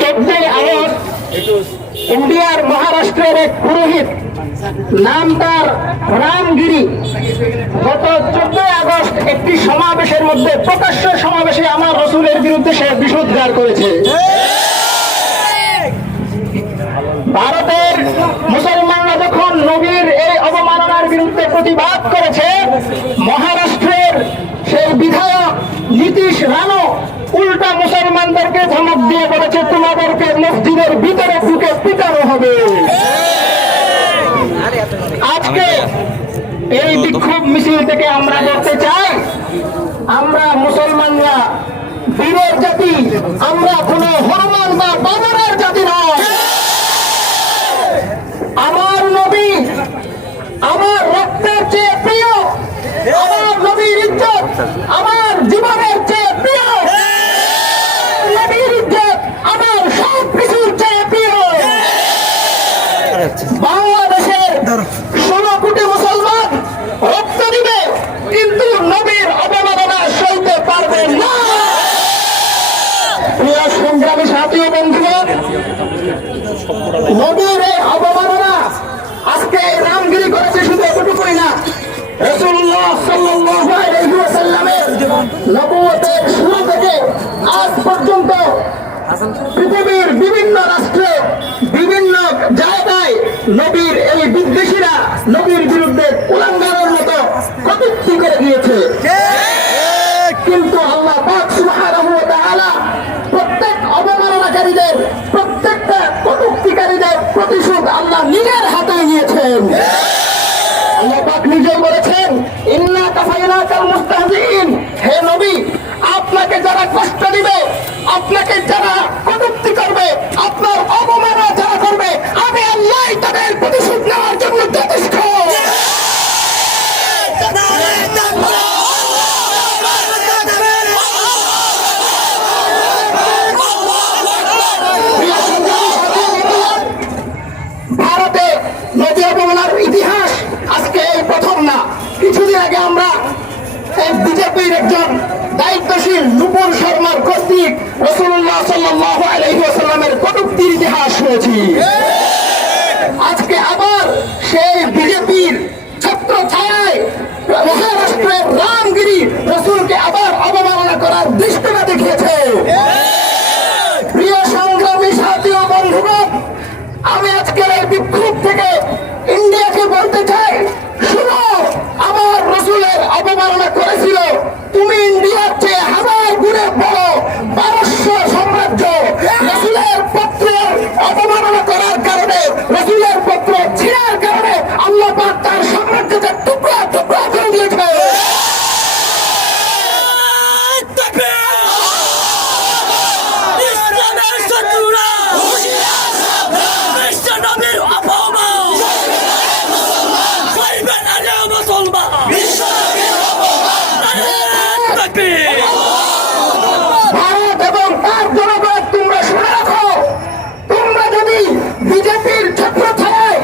14 August ইন্ডিয়ার মহারাষ্ট্রের এক পুরোহিত, নাম তার রামগিরি, গত 14 আগস্ট একটি সমাবেশের মধ্যে, প্রকাশ্য সমাবেশে আমার রসুলের বিরুদ্ধে সে বিষোদ্গার করেছে। ভারতের মুসলমানরা যখন নবীর এই অবমাননার বিরুদ্ধে প্রতিবাদ করেছে, মহারাষ্ট্রের সেই বিধায়ক নীতিশ রানো উল্টা মুসলমানদেরকে ধমক দিয়ে বলেছে, তোমাদেরকে মসজিদের ভিতরে ঢুকে পিটানো হবে। আজকে এই বিক্ষোভ মিছিল থেকে আমরা বলতে চাই, আমরা মুসলমানরা বীরের জাতি, আমরা কোন হনুমান বা বানরের জাতি নয়। আমার নবী আমার রক্তের চেয়ে প্রিয়, আমার নবীর ইজ্জত আমার জীবনের চেয়ে প্রিয়, নবীর ইজ্জত আমার সব কিছুর চেয়ে প্রিয়। বাংলাদেশের 16 কোটি মুসলমান রক্ত দিবে, কিন্তু নবীর অবমাননা সইতে পারবে না। প্রিয় সংগ্রামী সাথী ও বন্ধুগণ, নবীর এই অবমাননা আজকে রামগিরি করেছে, শুধু এতটুকুই না, রাসূলুল্লাহ সাল্লাল্লাহু আলাইহি ওয়াসাল্লামের নবুয়তের শুরু থেকে আজ পর্যন্ত পৃথিবীর বিভিন্ন রাষ্ট্রে বিভিন্ন জায়গায় নবীর এই বিদ্বেষীরা নবীর বিরুদ্ধে কুলাঙ্গারের মতো কটূক্তি করে গিয়েছে। কিন্তু আল্লাহ পাক সুবহানাহু ওয়া তাআলা প্রত্যেক অবমাননাকারীদের, প্রত্যেকটা কটূক্তিকারীদের প্রতিশোধ আল্লাহ নিজের হাতে নিয়েছেন। আল্লাহ পাক নিজেই বলেছেন, ইন্না কাফাইনাকাল মুস্তাহজিইন, হে নবী, আপনাকে যারা কষ্ট দিবে, আপনাকে যারা কটূক্তি করবে, আপনার অবমাননা যারা করবে, আমি আল্লাহ তাদের প্রতিশোধ নেওয়ার জন্য যথেষ্ট। ভারতে নবী অবমাননার ইতিহাস আজকে এই প্রথম না। কিছুদিন আগে আমরা বিজেপির একজন দায়িত্বশীল নূপুর শর্মার কর্তৃক রাসূলুল্লাহ সাল্লাল্লাহু আলাইহি ওয়াসাল্লামের কটূক্তির ইতিহাস শুনেছি। আজকে আবার সেই বিজেপির ছত্র ছায়ায় মহারাষ্ট্রের রামগিরি রাসূলকে আবার অবমাননা করার দৃষ্টিটা দেখিয়েছে। প্রিয় সংগ্রামী সাথী ও বন্ধুগণ, আমি আজকের এই বিক্ষোভ থেকে ইন্ডিয়াকে বলতে চাই, শুনো, আমার রসুলের অবমাননা করেছিল, তুমি ইন্ডিয়ার চেয়ে হাজার গুণে বড় পারস্য সাম্রাজ্য। রসুলের পত্রের অবমাননা করার কারণে, রসুলের পত্র ছিঁড়ার কারণে আল্লাহ পাক তার সাম্রাজ্যকে টুকরা টুকরা করে দিয়েছে। ভারত এবং তার জনগণ, তোমরা শুনে রাখো, তোমরা যদি বিজেপির ছত্রছায়ায়,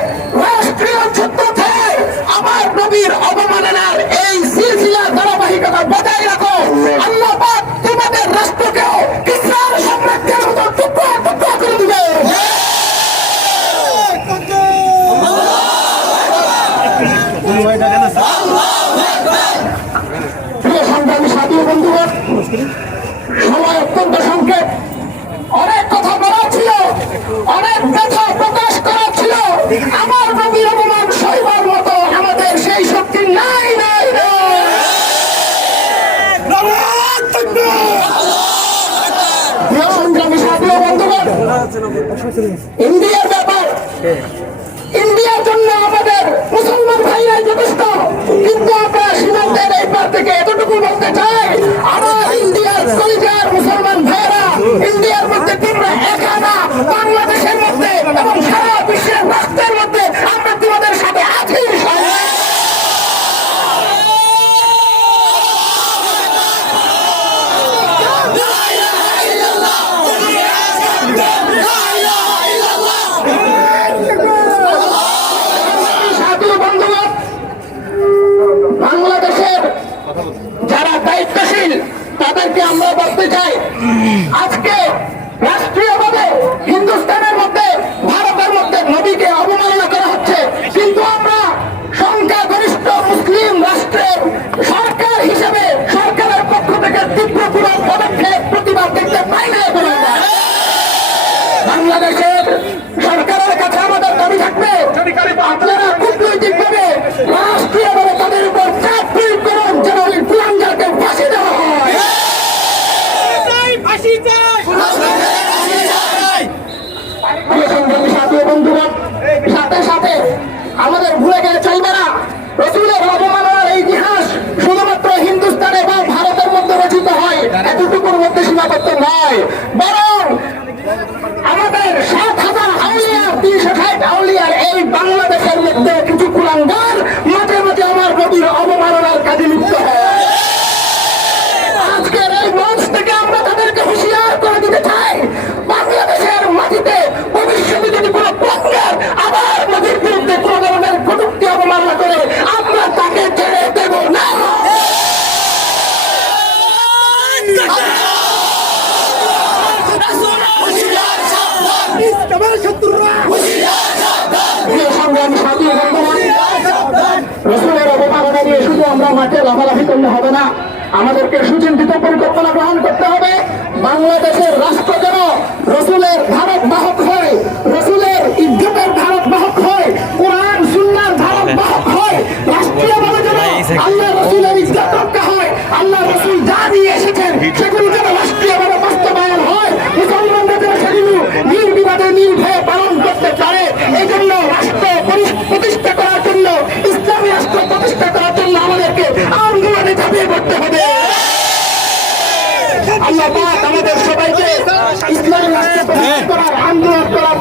রাষ্ট্রীয় ছত্রছায়ায় আমার নবীর অবমাননার এই সিলসিলার ধারাবাহিকতা বজায় রাখো, আল্লাহ পাক তোমাদের রাষ্ট্রকেও কিসরার সাম্রাজ্যের মতো টুকরা টুকরা করে দিবে। প্রিয় সংগ্রামী সাথী বন্ধুগণ, সময় অত্যন্ত সংক্ষেপ, অনেক কথা বলার ছিল, অনেক ব্যথা প্রকাশ করার ছিল। আমার নবীর অপমান সইবার মতো আমাদের সেই শক্তি নাই নাই প্রিয় সংগ্রামী সাথী বন্ধুগণ, ইন্ডিয়ার ব্যাপার, ইন্ডিয়ার জন্য আমাদের মুসলমান ভাইরাই যথেষ্ট, কিন্তু আমরা সীমান্তের এই পার থেকে এতটুকু বলতে চাই, আমার ইন্ডিয়ার কলিজার মুসলমান ভাইরা, ইন্ডিয়ার মধ্যে তোমরা একা না, বাংলাদেশের মধ্যে এবং সারা বিশ্বের রাষ্ট্রের মধ্যে আমরা তোমাদের সাথে আছি। বাংলাদেশের যারা দায়িত্বশীল তাদেরকে আমরা বলতে চাই, আজকে রাষ্ট্র হিন্দুস্তানের মধ্যে ভারতের মধ্যে নবীকে অবমাননা করা হচ্ছে, কিন্তু আমরা সংখ্যাগরিষ্ঠ মুসলিম রাষ্ট্রের সরকার হিসেবে সরকারের পক্ষ থেকে তীব্র পদক্ষেপ প্রতিবাদ দেখতে পাই না। এখন বাংলাদেশের সরকারের কাছে আমাদের দাবি থাকবে, আপনারা কূটনৈতিকভাবে রাষ্ট্রীয়ভাবে তাদের উপর চাপ প্রয়োগ করুন যেন ওই কুলাঙ্গারকে ফাঁসি দেওয়া হয়। বন্ধুগণ, সাথে সাথে আমাদের ভুলে গেলে চলবে না, রসুলের অবমাননার এই ইতিহাস শুধুমাত্র হিন্দুস্তানে বা ভারতের মধ্যে রচিত হয় এতটুকুর মধ্যে সীমাবদ্ধ নয়, বরং আমাদের 7,000 আউলিয়া 360 আউলিয়ার এই বাংলাদেশের মধ্যে কিছু কুলাঙ্গার মাঝে মাঝে আমার নবীর অবমাননার কাজে লিপ্ত হয়। আজকের এই মঞ্চ থেকে আমরা তাদেরকে হুঁশিয়ার করে দিতে চাই, বাংলাদেশের মাটিতে ভবিষ্যতে যদি কোনো কুলাঙ্গার আবার নদীর বিরুদ্ধে কোনো ধরনের কটূক্তি অবমাননা করে আমরা তাকে ছেড়ে দেব না। রসুলের অবমাননা নিয়ে শুধু আমরা মাঠে লাফালাফি করলে হবে না, আমাদেরকে সুচিন্তিত পরিকল্পনা গ্রহণ করতে হবে। বাংলাদেশের রাষ্ট্র যেন রসুলের ধারক বাহক হয়, রসুলের ইজ্জতের ধারক বাহক হয়, কোরআন সুন্নাহর ধারক বাহক হয়, রাষ্ট্রীয়ভাবে যেন আল্লাহ রসুলের ইজ্জত রক্ষা হয়, আল্লাহ রসুল যা নিয়ে এসেছেন সেগুলো যেন রাষ্ট্রীয়ভাবে বাস্তবায়ন হয়, মুসলমানরা যেন সেগুলো নির্বিবাদে নির্ভয়ে পালন করতে পারে। এই জন্য রাষ্ট্র প্রতিষ্ঠা করার জন্য, ইসলামী রাষ্ট্র প্রতিষ্ঠা করার জন্য আমাদেরকে আন্দোলনে ঝাঁপিয়ে পড়তে হবে। আল্লাহ পাক আমাদের সবাইকে ইসলামী রাষ্ট্র প্রতিষ্ঠা করার আন্দোলন করার